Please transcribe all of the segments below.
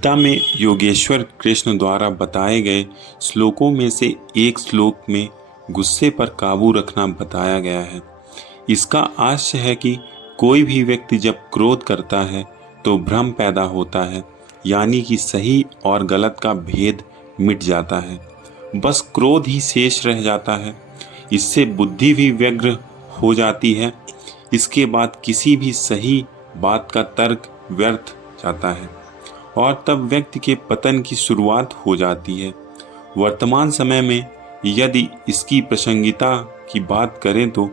गीता में योगेश्वर कृष्ण द्वारा बताए गए श्लोकों में से एक श्लोक में गुस्से पर काबू रखना बताया गया है। इसका आशय है कि कोई भी व्यक्ति जब क्रोध करता है तो भ्रम पैदा होता है, यानी कि सही और गलत का भेद मिट जाता है, बस क्रोध ही शेष रह जाता है। इससे बुद्धि भी व्यग्र हो जाती है। इसके बाद किसी भी सही बात का तर्क व्यर्थ जाता है और तब व्यक्ति के पतन की शुरुआत हो जाती है। वर्तमान समय में यदि इसकी प्रासंगिकता की बात करें तो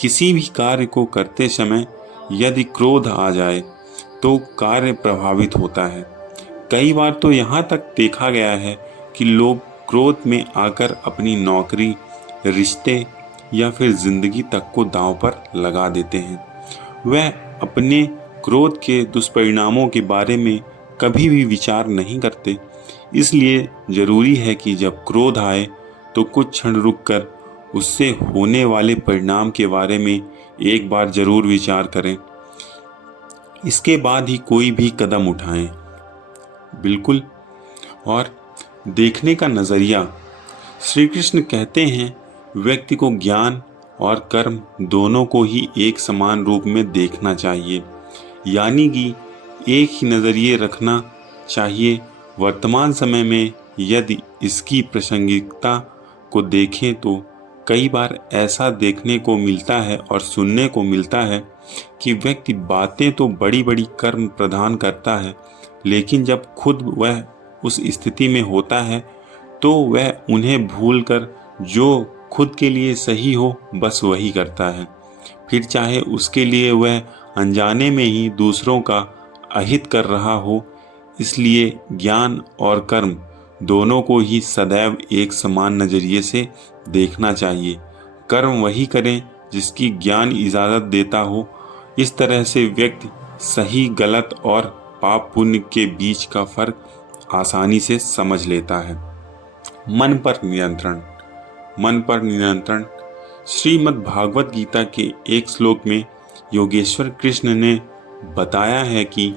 किसी भी कार्य को करते समय यदि क्रोध आ जाए तो कार्य प्रभावित होता है। कई बार तो यहाँ तक देखा गया है कि लोग क्रोध में आकर अपनी नौकरी, रिश्ते या फिर जिंदगी तक को दांव पर लगा देते हैं। वह अपने क्रोध के दुष्परिणामों के बारे में कभी भी विचार नहीं करते। इसलिए जरूरी है कि जब क्रोध आए तो कुछ क्षण रुककर उससे होने वाले परिणाम के बारे में एक बार जरूर विचार करें। इसके बाद ही कोई भी कदम उठाएं। बिल्कुल। और देखने का नजरिया, श्री कृष्ण कहते हैं व्यक्ति को ज्ञान और कर्म दोनों को ही एक समान रूप में देखना चाहिए, यानी कि एक ही नजरिए रखना चाहिए। वर्तमान समय में यदि इसकी प्रासंगिकता को देखें तो कई बार ऐसा देखने को मिलता है और सुनने को मिलता है कि व्यक्ति बातें तो बड़ी बड़ी कर्म प्रदान करता है, लेकिन जब खुद वह उस स्थिति में होता है तो वह उन्हें भूलकर जो खुद के लिए सही हो बस वही करता है, फिर चाहे उसके लिए वह अनजाने में ही दूसरों का अहित कर रहा हो। इसलिए ज्ञान और कर्म दोनों को ही सदैव एक समान नजरिए से देखना चाहिए। कर्म वही करें जिसकी ज्ञान इजाज़त देता हो। इस तरह से व्यक्ति सही गलत और पाप पुण्य के बीच का फर्क आसानी से समझ लेता है। मन पर नियंत्रण। मन पर नियंत्रण श्रीमद् भागवत गीता के एक श्लोक में योगेश्वर कृष्ण ने बताया है कि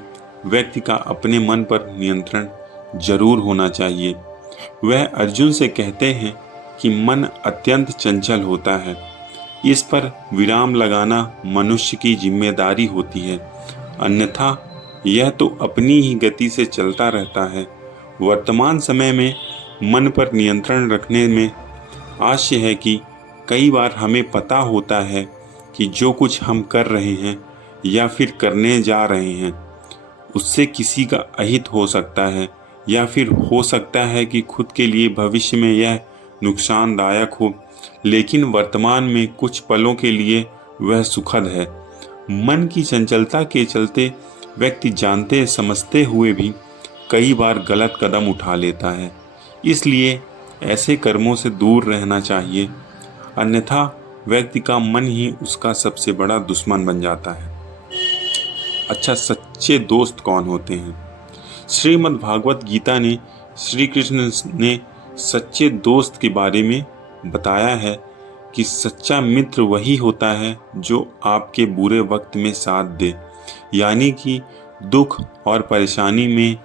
व्यक्ति का अपने मन पर नियंत्रण जरूर होना चाहिए। वह अर्जुन से कहते हैं कि मन अत्यंत चंचल होता है, इस पर विराम लगाना मनुष्य की जिम्मेदारी होती है, अन्यथा यह तो अपनी ही गति से चलता रहता है। वर्तमान समय में मन पर नियंत्रण रखने में आशय है कि कई बार हमें पता होता है कि जो कुछ हम कर रहे हैं या फिर करने जा रहे हैं उससे किसी का अहित हो सकता है, या फिर हो सकता है कि खुद के लिए भविष्य में यह नुकसानदायक हो, लेकिन वर्तमान में कुछ पलों के लिए वह सुखद है। मन की चंचलता के चलते व्यक्ति जानते समझते हुए भी कई बार गलत कदम उठा लेता है। इसलिए ऐसे कर्मों से दूर रहना चाहिए, अन्यथा व्यक्ति का मन ही उसका सबसे बड़ा दुश्मन बन जाता है। अच्छा, सच्चे दोस्त कौन होते हैं? श्रीमद् भागवत गीता ने श्री कृष्ण ने सच्चे दोस्त के बारे में बताया है कि सच्चा मित्र वही होता है जो आपके बुरे वक्त में साथ दे, यानी कि दुख और परेशानी में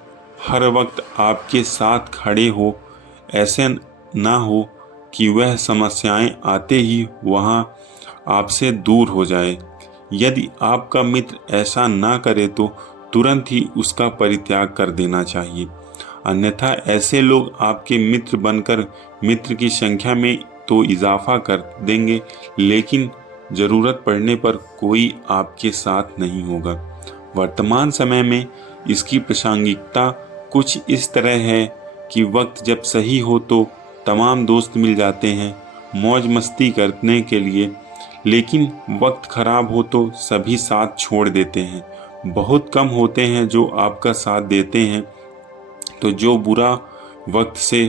हर वक्त आपके साथ खड़े हो। ऐसे ना हो कि वह समस्याएं आते ही वहां आपसे दूर हो जाए। यदि आपका मित्र ऐसा ना करे तो तुरंत ही उसका परित्याग कर देना चाहिए, अन्यथा ऐसे लोग आपके मित्र बनकर मित्र की संख्या में तो इजाफा कर देंगे, लेकिन ज़रूरत पड़ने पर कोई आपके साथ नहीं होगा। वर्तमान समय में इसकी प्रासंगिकता कुछ इस तरह है कि वक्त जब सही हो तो तमाम दोस्त मिल जाते हैं मौज मस्ती करने के लिए, लेकिन वक्त खराब हो तो सभी साथ छोड़ देते हैं। बहुत कम होते हैं जो आपका साथ देते हैं, तो जो बुरा वक्त से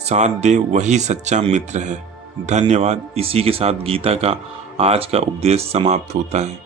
साथ दे वही सच्चा मित्र है। धन्यवाद। इसी के साथ गीता का आज का उपदेश समाप्त होता है।